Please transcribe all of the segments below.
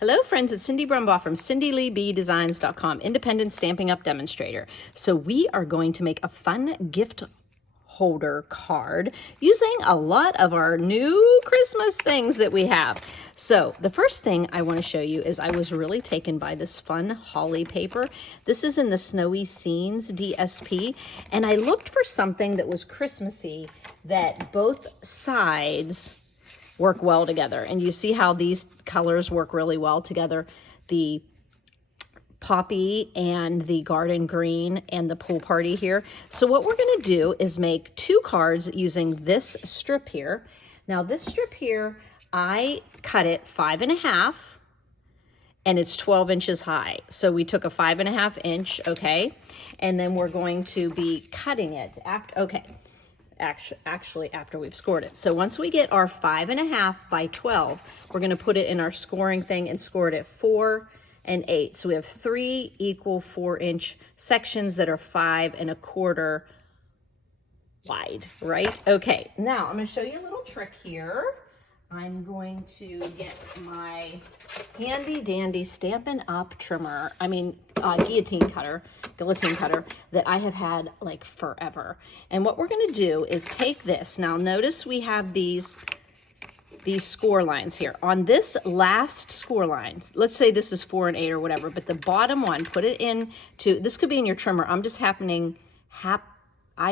Hello friends, it's Cindy Brumbaugh from CindyLeeBDesigns.com, independent Stampin' Up demonstrator. So we are going to make a fun gift holder card using a lot of our new Christmas things that we have. So the first thing I want to show you is I was really taken by this fun holly paper. This is in the Snowy Scenes DSP, and I looked for something that was Christmassy that both sides work well together. And you see how these colors work really well together. The poppy and the garden green and the pool party here. So what we're gonna do is make two cards using this strip here. Now this strip here, I cut it 5.5 and it's 12 inches high. So we took a 5.5 inch, okay? And then we're going to be cutting it after, okay. Actually after we've scored it. So once we get our 5.5 by 12, we're going to put it in our scoring thing and score it at 4 and 8. So we have 3 equal 4-inch sections that are 5.25 wide, right? Okay, now I'm going to show you a little trick here. I'm going to get my handy dandy Stampin' Up trimmer, guillotine cutter that I have had like forever. And what we're gonna do is take this. Now notice we have these score lines here. On this last score lines, let's say this is 4 and 8 or whatever, but the bottom one, put it into, this could be in your trimmer. I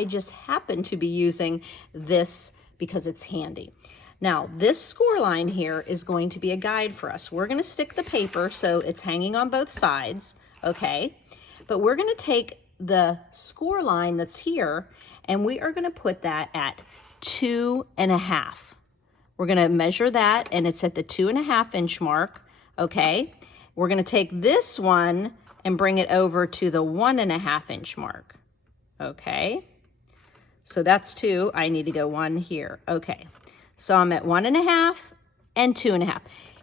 just happen to be using this because it's handy. Now, this score line here is going to be a guide for us. We're gonna stick the paper so it's hanging on both sides, okay? But we're gonna take the score line that's here and we are gonna put that at 2.5. We're gonna measure that and it's at the 2.5 inch mark, okay? We're gonna take this one and bring it over to the 1.5 inch mark, okay? So that's 2, I need to go 1 here, okay. So I'm at 1.5 and 2.5.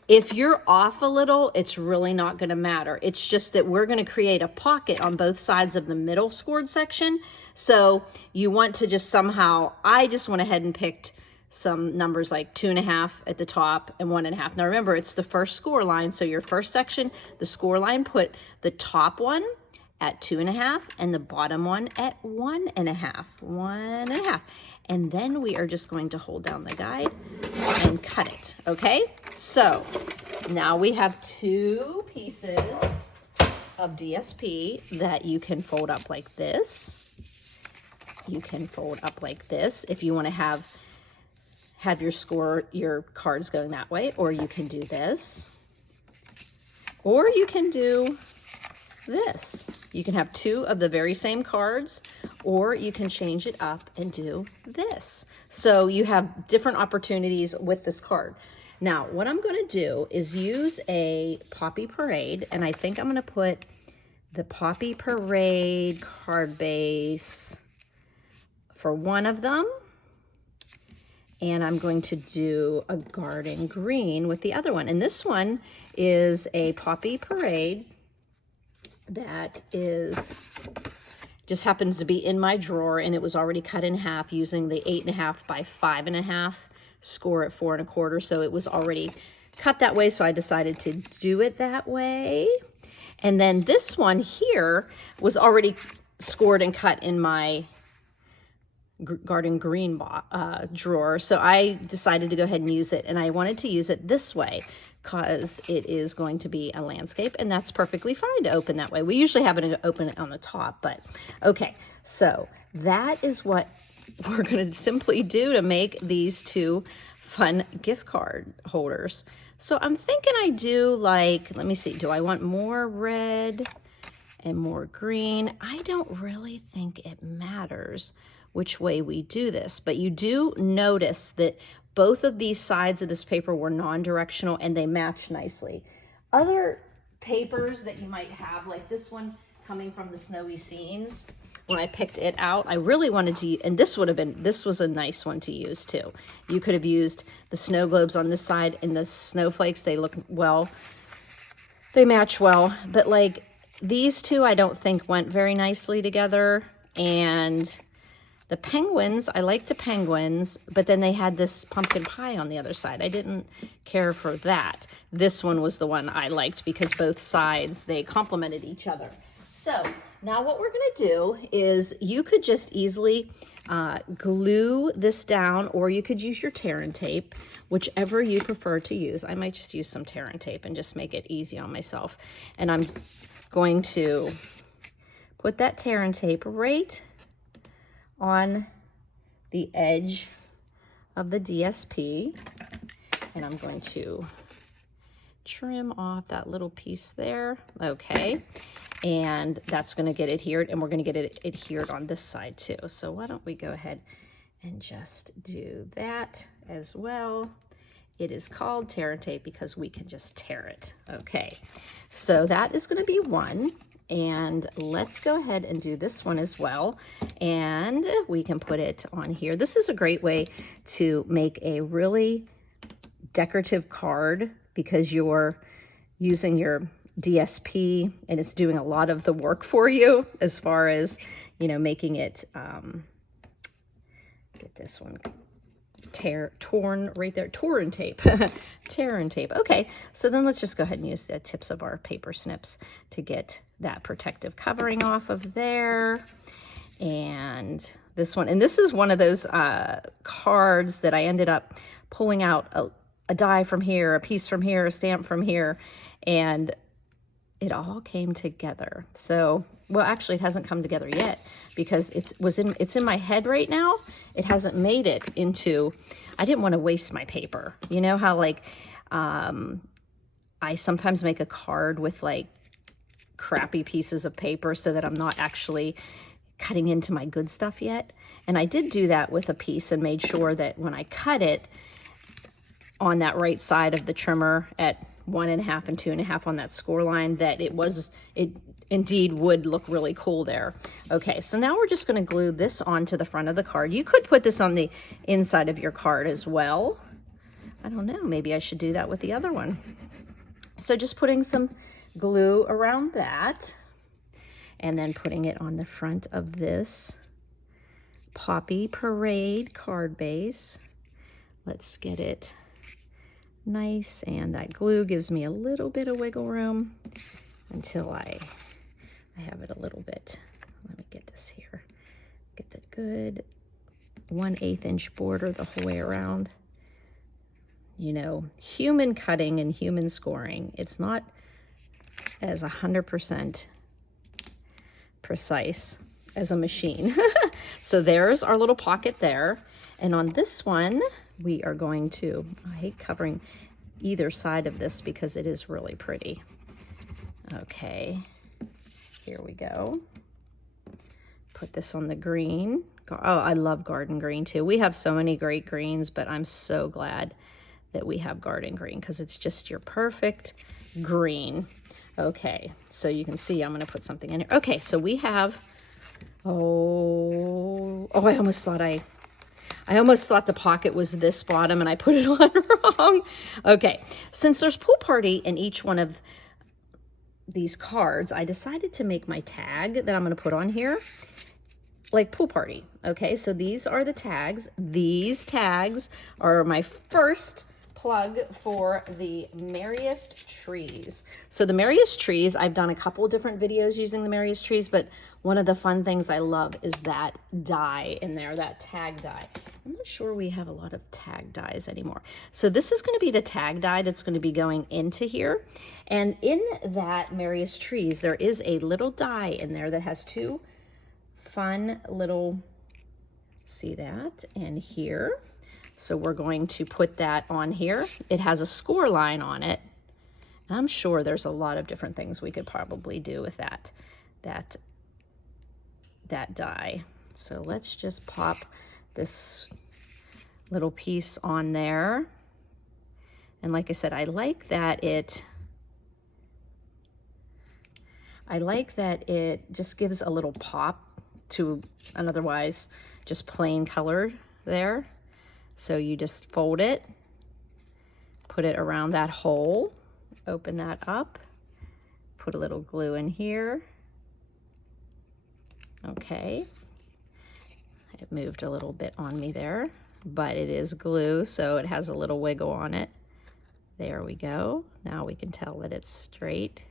If you're off a little, it's really not gonna matter. It's just that we're gonna create a pocket on both sides of the middle scored section. So you want to just somehow, I just went ahead and picked some numbers like 2.5 at the top and 1.5. Now remember, it's the first score line. So your first section, the score line, put the top one at 2.5 and the bottom one at 1.5, 1.5. And then we are just going to hold down the guide and cut it, okay? So now we have 2 pieces of DSP that you can fold up like this. You can fold up like this if you wanna have your cards going that way, or you can do this, or you can do this. You can have 2 of the very same cards, or you can change it up and do this. So you have different opportunities with this card. Now, what I'm gonna do is use a Poppy Parade, and I think I'm gonna put the Poppy Parade card base for one of them, and I'm going to do a garden green with the other one. And this one is a Poppy Parade that just happens to be in my drawer, and it was already cut in half using the 8.5 by 5.5 score at 4 1/4. So it was already cut that way. So I decided to do it that way. And then this one here was already scored and cut in my garden green drawer. So I decided to go ahead and use it. And I wanted to use it this way because it is going to be a landscape, and that's perfectly fine to open that way. We usually have it open it on the top, but okay. So that is what we're gonna simply do to make these 2 fun gift card holders. So I'm thinking I do like, let me see, do I want more red and more green? I don't really think it matters which way we do this, but you do notice that both of these sides of this paper were non-directional and they match nicely. Other papers that you might have, like this one coming from the Snowy Scenes, when I picked it out, I really wanted to, and this was a nice one to use too. You could have used the snow globes on this side and the snowflakes, they look well, they match well, but like these 2 I don't think went very nicely together, and The penguins, I liked the penguins, but then they had this pumpkin pie on the other side. I didn't care for that. This one was the one I liked because both sides, they complemented each other. So now what we're gonna do is you could just easily glue this down, or you could use your tear and tape, whichever you prefer to use. I might just use some tear and tape and just make it easy on myself. And I'm going to put that tear and tape right on the edge of the DSP, and I'm going to trim off that little piece there. Okay, and that's going to get adhered, and we're going to get it adhered on this side too. So why don't we go ahead and just do that as well. It is called tear and tape because we can just tear it. Okay, so that is going to be one. And let's go ahead and do this one as well. And we can put it on here. This is a great way to make a really decorative card because you're using your DSP and it's doing a lot of the work for you as far as, you know, making it, get this one torn right there, tear and tape. Tear and tape. Okay, so then let's just go ahead and use the tips of our paper snips to get that protective covering off of there. And this one, and this is one of those cards that I ended up pulling out a die from here, a piece from here, a stamp from here, and it all came together. So, well, actually it hasn't come together yet because it's in my head right now. It hasn't made it into, I didn't want to waste my paper. You know how like, I sometimes make a card with like crappy pieces of paper so that I'm not actually cutting into my good stuff yet. And I did do that with a piece and made sure that when I cut it on that right side of the trimmer at 1.5 and 2.5 on that score line, that it indeed would look really cool there. Okay, so now we're just going to glue this onto the front of the card. You could put this on the inside of your card as well. I don't know, maybe I should do that with the other one. So just putting some glue around that and then putting it on the front of this Poppy Parade card base. Let's get it nice, and that glue gives me a little bit of wiggle room until I have it a little bit. Let me get this here. Get the good 1/8 inch border the whole way around. You know, human cutting and human scoring, it's not as 100% precise as a machine. So there's our little pocket there. And on this one, we are going to, I hate covering either side of this because it is really pretty. Okay, here we go. Put this on the green. Oh, I love garden green too. We have so many great greens, but I'm so glad that we have garden green because it's just your perfect green. Okay, so you can see I'm going to put something in here. Okay, so we have, I almost thought the pocket was this bottom and I put it on wrong. Okay, since there's pool party in each one of these cards, I decided to make my tag that I'm going to put on here like pool party. Okay, so these are the tags. These tags are my first plug for the Merriest Trees. So the Merriest Trees, I've done a couple of different videos using the Merriest Trees, but one of the fun things I love is that die in there, that tag die. I'm not sure we have a lot of tag dies anymore. So this is going to be the tag die that's going to be going into here. And in that Merriest Trees, there is a little die in there that has two fun little, see that, and here. So we're going to put that on here. It has a score line on it. I'm sure there's a lot of different things we could probably do with that die. So let's just pop this little piece on there. And like I said, I like that it just gives a little pop to an otherwise just plain color there. So you just fold it, put it around that hole, open that up, put a little glue in here. Okay. It moved a little bit on me there, but it is glue, so it has a little wiggle on it. There we go. Now we can tell that it's straight.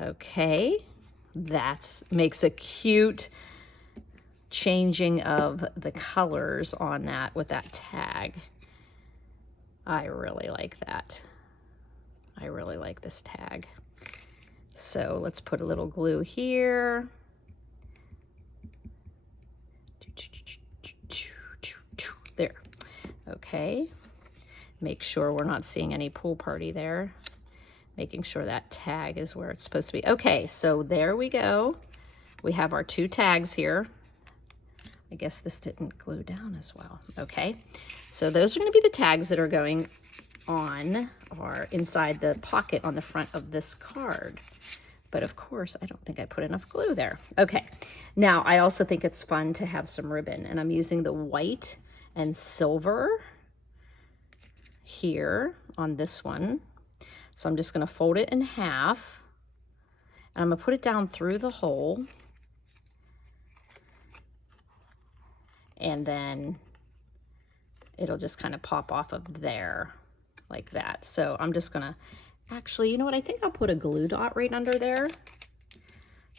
Okay, that makes a cute changing of the colors on that with that tag. I really like that. I really like this tag. So let's put a little glue here. There. Okay. Make sure we're not seeing any pool party there. Making sure that tag is where it's supposed to be. Okay, so there we go. We have our two tags here. I guess this didn't glue down as well. Okay, so those are going to be the tags that are going on or inside the pocket on the front of this card. But of course, I don't think I put enough glue there. Okay, now I also think it's fun to have some ribbon, and I'm using the white and silver here on this one. So I'm just going to fold it in half, and I'm going to put it down through the hole, and then it'll just kind of pop off of there like that. So I'm just going to, actually, you know what? I think I'll put a glue dot right under there.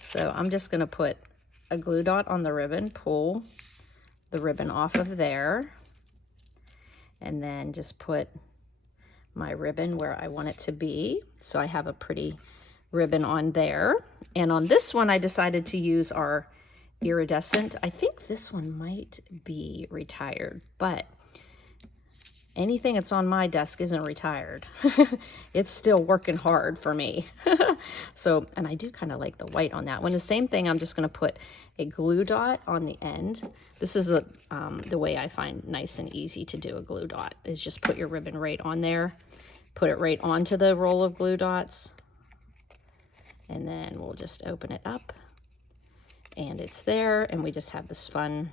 So I'm just going to put a glue dot on the ribbon, pull the ribbon off of there, and then just put my ribbon where I want it to be. So I have a pretty ribbon on there. And on this one, I decided to use our iridescent. I think this one might be retired, but anything that's on my desk isn't retired. It's still working hard for me. So, and I do kind of like the white on that one. The same thing, I'm just going to put a glue dot on the end. This is the way I find nice and easy to do a glue dot, is just put your ribbon right on there, put it right onto the roll of glue dots, and then we'll just open it up, and it's there, and we just have this fun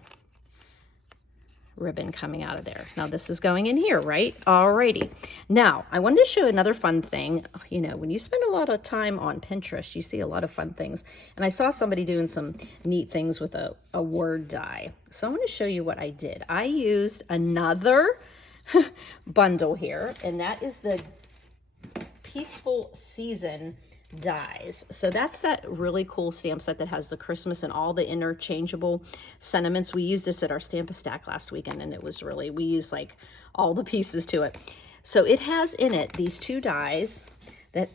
ribbon coming out of there. Now this is going in here, right? Alrighty. Now I wanted to show another fun thing. You know, when you spend a lot of time on Pinterest, you see a lot of fun things. And I saw somebody doing some neat things with a word die. So I'm going to show you what I did. I used another bundle here, and that is the Peaceful Season dies. So that's that really cool stamp set that has the Christmas and all the interchangeable sentiments. We used this at our Stamp-A-Stack last weekend, and it was really, we used like all the pieces to it. So it has in it these two dies that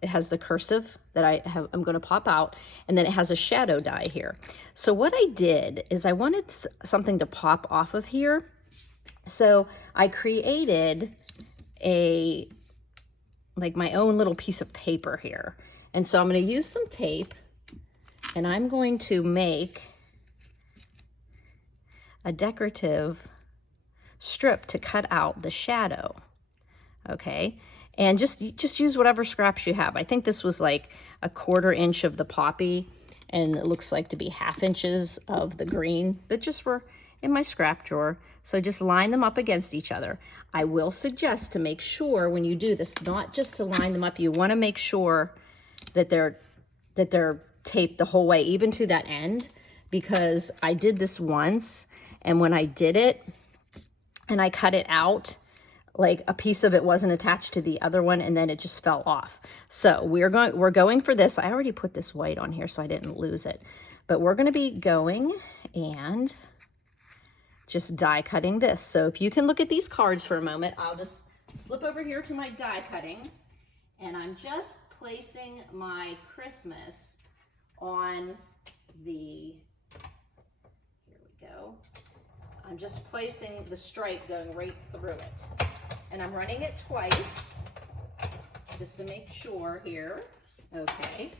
it has the cursive that I'm going to pop out, and then it has a shadow die here. So what I did is I wanted something to pop off of here. So I created like my own little piece of paper here. And so I'm going to use some tape, and I'm going to make a decorative strip to cut out the shadow. Okay. And just use whatever scraps you have. I think this was like 1/4 inch of the poppy, and it looks like to be 1/2 inches of the green that just were in my scrap drawer. So just line them up against each other. I will suggest to make sure when you do this, not just to line them up, you want to make sure that they're taped the whole way, even to that end, because I did this once, and when I did it and I cut it out, like a piece of it wasn't attached to the other one, and then it just fell off. So we're going for this. I already put this white on here so I didn't lose it, but we're going to be going and just die cutting this. So if you can look at these cards for a moment, I'll just slip over here to my die cutting, and I'm just placing my Christmas on the, here we go. I'm just placing the stripe going right through it. And I'm running it twice just to make sure here. Okay.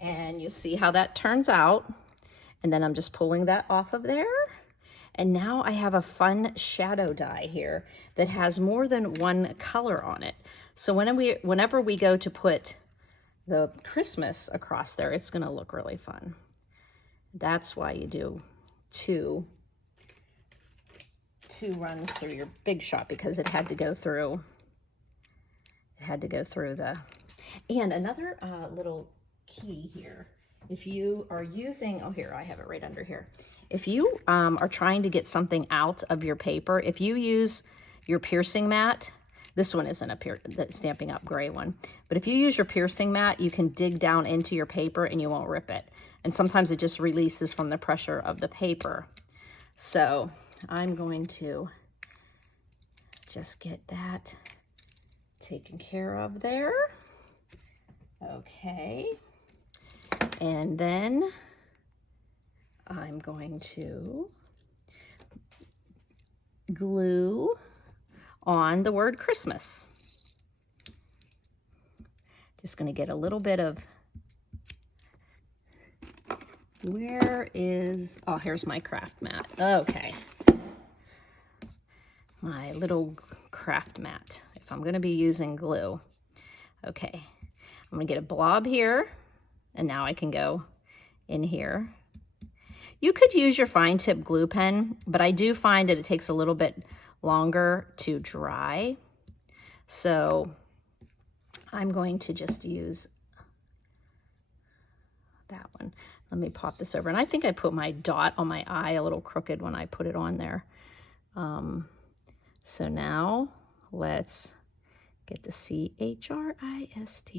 And you see how that turns out. And then I'm just pulling that off of there. And now I have a fun shadow die here that has more than one color on it. So whenever we go to put the Christmas across there, it's going to look really fun. That's why you do two runs through your big shot, because it had to go through the, and another little key here. If you are using, oh here, I have it right under here. if you are trying to get something out of your paper, if you use your piercing mat, this one isn't the Stampin' Up! Gray one, but if you use your piercing mat, you can dig down into your paper and you won't rip it. And sometimes it just releases from the pressure of the paper. So I'm going to just get that taken care of there. Okay. And then I'm going to glue on the word Christmas. Just going to get a little bit of, where is, oh, here's my craft mat. Okay. My little craft mat, if I'm going to be using glue. Okay. I'm going to get a blob here, and now I can go in here. You could use your fine tip glue pen, but I do find that it takes a little bit longer to dry. So I'm going to just use that one. Let me pop this over. And I think I put my dot on my eye a little crooked when I put it on there. So now let's get the CHRIST.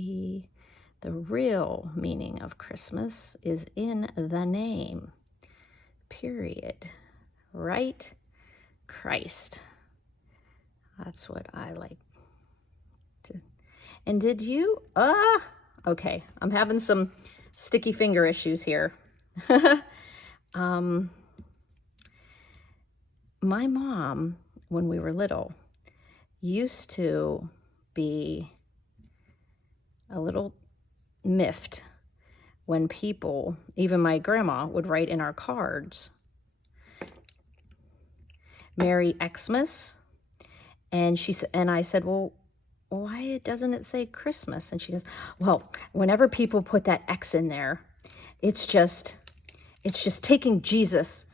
The real meaning of Christmas is in the name, period. Right? Christ. That's what I like to. And did you? Okay. I'm having some sticky finger issues here. My mom, when we were little, used to be a little miffed when people, even my grandma, would write in our cards, Merry Xmas. And I said, well, why doesn't it say Christmas? And she goes, well, whenever people put that X in there, it's just taking Jesus.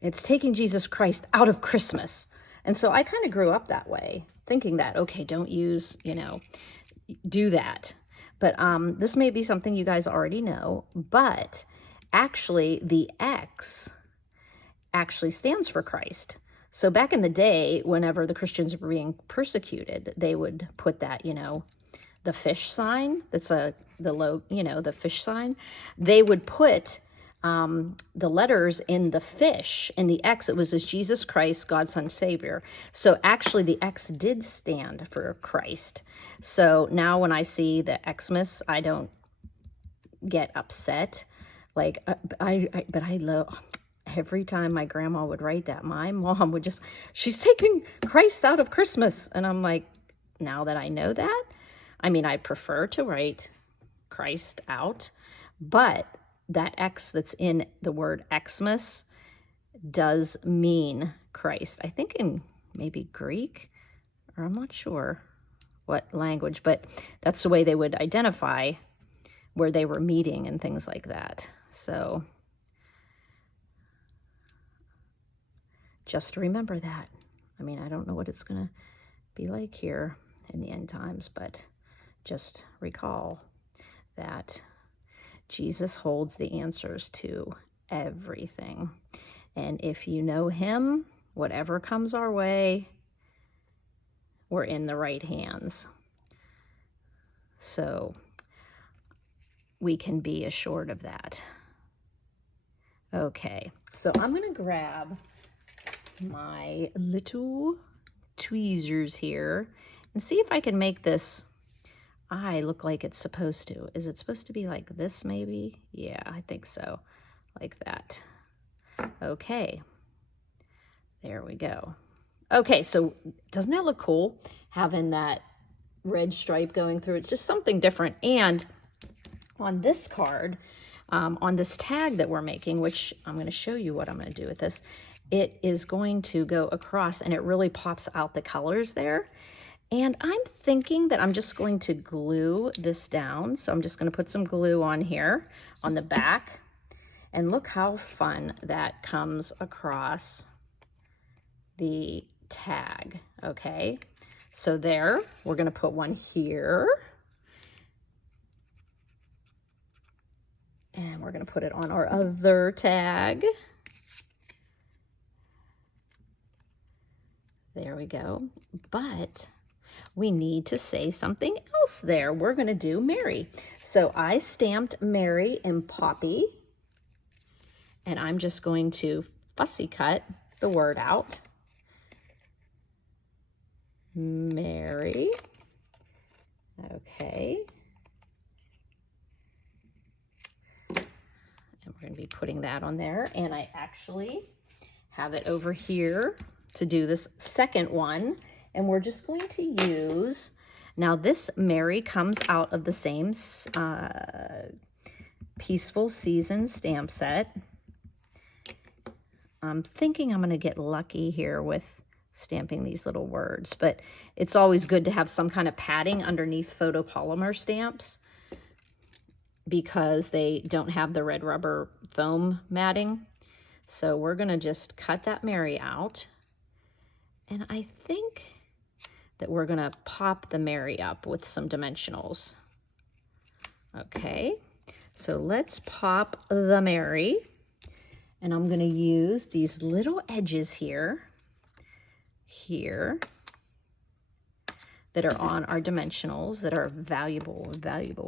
It's taking Jesus Christ out of Christmas. And so I kind of grew up that way, thinking that, okay, don't use, do that. But this may be something you guys already know, but actually the X actually stands for Christ. So back in the day, whenever the Christians were being persecuted, they would put that, the fish sign, that's the fish sign. They would put the letters in the fish, in the X, it was as Jesus Christ, God's Son, Savior. So actually the X did stand for Christ. So now when I see the Xmas, I don't get upset. Like, but I love, every time my grandma would write that, my mom would just, she's taking Christ out of Christmas. And I'm like, now that I know that, I mean, I prefer to write Christ out, but that X that's in the word Xmas does mean Christ. I think in maybe Greek, or I'm not sure what language, but that's the way they would identify where they were meeting and things like that. So just remember that. I mean, I don't know what it's going to be like here in the end times, but just recall that Jesus holds the answers to everything. And if you know him, whatever comes our way, we're in the right hands. So we can be assured of that. Okay, so I'm going to grab my little tweezers here and see if I can make this eye look like it's supposed to. Is it supposed to be like this maybe? Yeah, I think so. Like that. Okay. There we go. Okay, so doesn't that look cool? Having that red stripe going through. It's just something different. And on this card, on this tag that we're making, which I'm going to show you what I'm going to do with this, it is going to go across and it really pops out the colors there. And I'm thinking that I'm just going to glue this down. So I'm just going to put some glue on here on the back. And look how fun that comes across the tag. Okay, so there, we're going to put one here. And we're going to put it on our other tag. There we go. But we need to say something else there. We're going to do Mary. So I stamped Mary and Poppy, and I'm just going to fussy cut the word out. Mary. Okay. And we're going to be putting that on there. And I actually have it over here to do this second one. And we're just going to use, now this Mary comes out of the same Peaceful Season stamp set. I'm thinking I'm going to get lucky here with stamping these little words, but it's always good to have some kind of padding underneath photopolymer stamps because they don't have the red rubber foam matting. So we're going to just cut that Mary out. And I think that we're going to pop the Mary up with some dimensionals. Okay, so let's pop the Mary. And I'm going to use these little edges here that are on our dimensionals that are valuable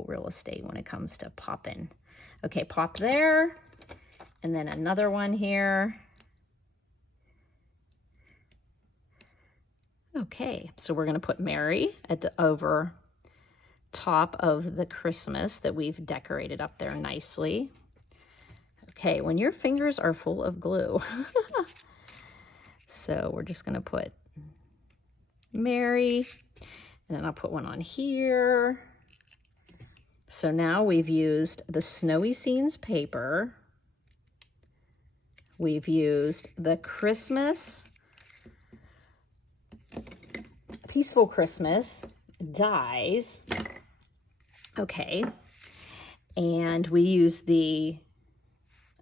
real estate when it comes to popping. Okay, pop there, and then another one here. Okay, so we're going to put Mary at the over top of the Christmas that we've decorated up there nicely. Okay, when your fingers are full of glue. So we're just going to put Mary, and then I'll put one on here. So now we've used the Snowy Scenes paper. We've used the Christmas, Peaceful Christmas dies. Okay, and we use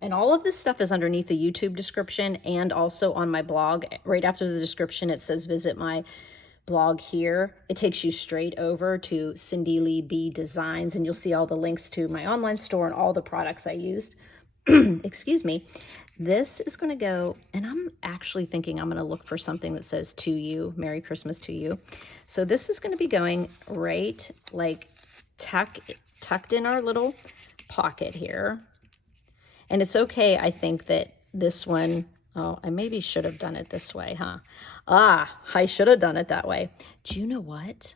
and all of this stuff is underneath the YouTube description and also on my blog. Right after the description, it says visit my blog here. It takes you straight over to Cindy Lee B Designs, and you'll see all the links to my online store and all the products I used. Excuse me. This is going to go, and I'm actually thinking I'm going to look for something that says to you, Merry Christmas to you. So this is going to be going right like tucked in our little pocket here. And it's okay, I think, that this one, oh, I maybe should have done it this way, huh? I should have done it that way. Do you know what?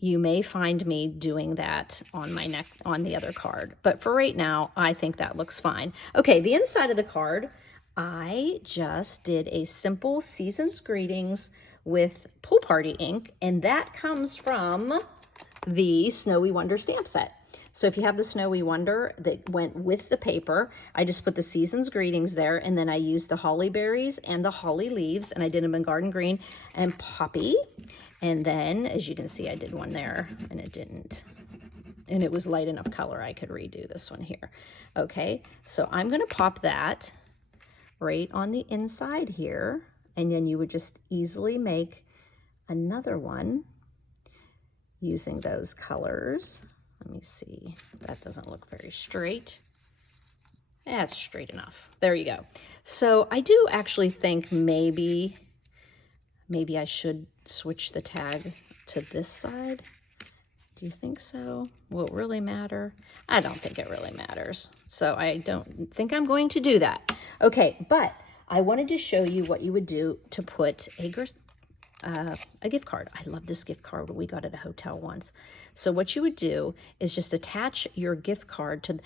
You may find me doing that on my neck, on the other card. But for right now, I think that looks fine. Okay, the inside of the card, I just did a simple Season's Greetings with Pool Party ink, and that comes from the Snowy Wonder stamp set. So if you have the Snowy Wonder that went with the paper, I just put the Season's Greetings there, and then I used the holly berries and the holly leaves, and I did them in garden green and poppy. And then, as you can see, I did one there, and it didn't. And it was light enough color I could redo this one here. Okay, so I'm going to pop that right on the inside here, and then you would just easily make another one using those colors. Let me see. That doesn't look very straight. That's straight enough. There you go. So I do actually think maybe I should switch the tag to this side. Do you think so? Will it really matter? I don't think it really matters. So I don't think I'm going to do that. Okay, but I wanted to show you what you would do to put a gift card. I love this gift card. We got at a hotel once. So what you would do is just attach your gift card to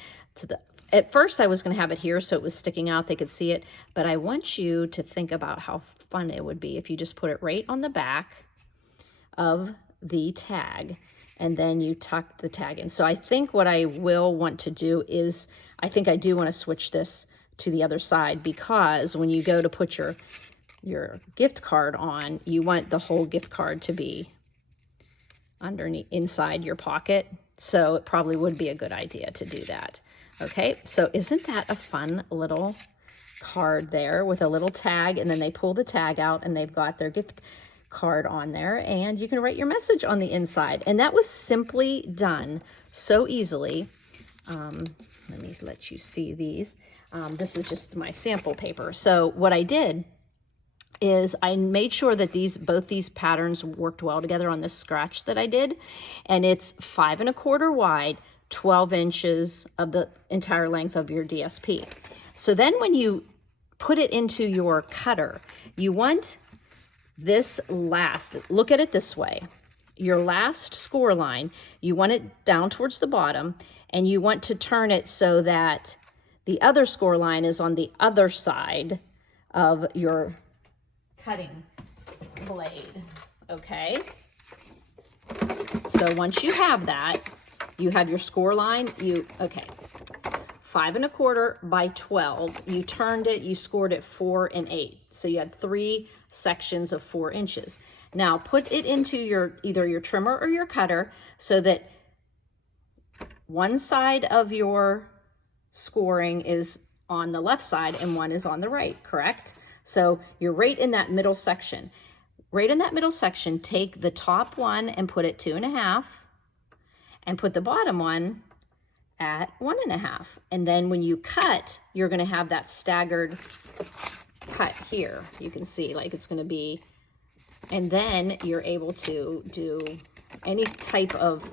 the, at first I was going to have it here so it was sticking out, they could see it, but I want you to think about how fun it would be if you just put it right on the back of the tag, and then you tuck the tag in. So I think what I will want to do is, I think I do want to switch this to the other side, because when you go to put your gift card on, you want the whole gift card to be underneath, inside your pocket. So it probably would be a good idea to do that. Okay, so isn't that a fun little card there with a little tag, and then they pull the tag out and they've got their gift card on there, and you can write your message on the inside. And that was simply done so easily. Let me let you see these. This is just my sample paper. So what I did, is I made sure that both these patterns worked well together on this scratch that I did. And it's 5 1/4 wide, 12 inches of the entire length of your DSP. So then when you put it into your cutter, you want this last, look at it this way. Your last score line, you want it down towards the bottom, and you want to turn it so that the other score line is on the other side of your cutting blade, okay? So once you have that, you have your score line, okay. 5 1/4 by 12, you turned it, you scored it 4 and 8. So you had 3 sections of 4 inches. Now put it into either your trimmer or your cutter so that one side of your scoring is on the left side and one is on the right, correct? So you're right in that middle section. Right in that middle section, take the top one and put it 2 1/2 and put the bottom one at 1 1/2. And then when you cut, you're gonna have that staggered cut here. You can see like it's gonna be, and then you're able to do any type of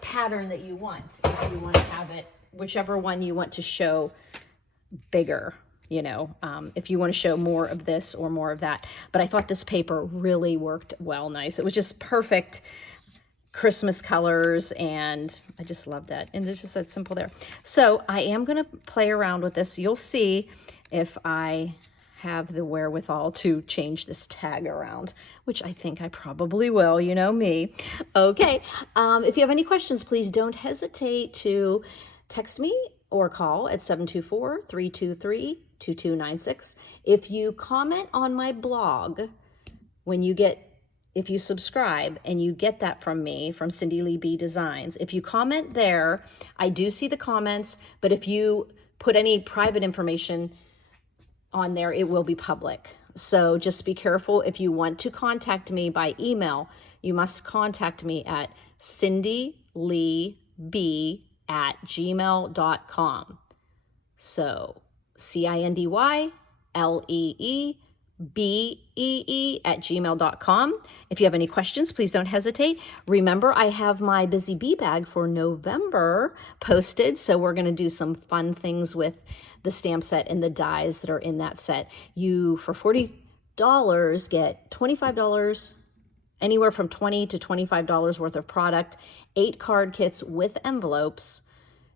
pattern that you want. If you want to have it, whichever one you want to show bigger, you know, if you want to show more of this or more of that. But I thought this paper really worked well, nice. It was just perfect Christmas colors, and I just love that. And it's just that simple there. So I am going to play around with this. You'll see if I have the wherewithal to change this tag around, which I think I probably will, you know me. Okay, if you have any questions, please don't hesitate to text me or call at 724-323-2296. If you comment on my blog, if you subscribe and you get that from me, from Cindy Lee B Designs, if you comment there, I do see the comments, but if you put any private information on there, it will be public. So just be careful. If you want to contact me by email, you must contact me at cindyleeb@gmail.com. So CINDYLEEBEE@gmail.com. If you have any questions, please don't hesitate. Remember, I have my Busy Bee bag for November posted, so we're going to do some fun things with the stamp set and the dies that are in that set. You, for $40, get $25, anywhere from $20 to $25 worth of product, 8 card kits with envelopes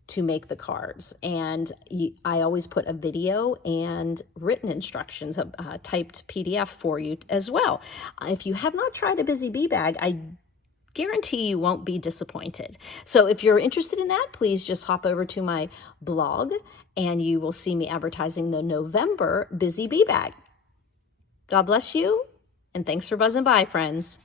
to make the cards. And I always put a video and written instructions, a typed PDF for you as well. If you have not tried a Busy Bee bag, I guarantee you won't be disappointed. So if you're interested in that, please just hop over to my blog and you will see me advertising the November Busy Bee bag. God bless you, and thanks for buzzing by, friends.